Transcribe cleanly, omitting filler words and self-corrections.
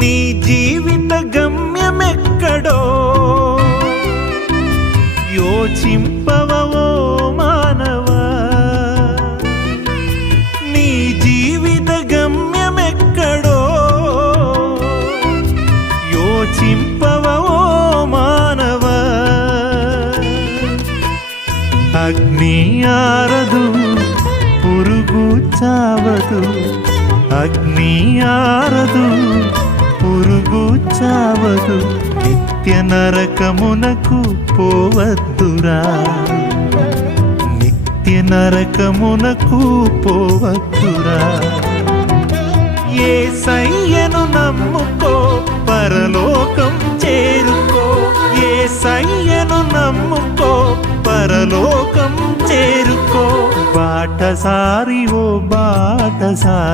నీ జీవిత గమ్యమెక్కడో యోచింపవో మానవా, నీ జీవిత గమ్యమెక్కడో యోచింపవో మానవా. అగ్ని ఆరదు పురుగు చావదు, అగ్ని ఆరదు పురుగు చావదు, నిత్య నరకమునకు పోవద్దురా, నిత్య నరకమునకు పోవద్దురా. యేసయ్యను నమ్ముకో పరలోకం చేరుకో, యేసయ్యను నమ్ముకో పరలోకం చేరుకో. బాటసారి ఓ బాటసారి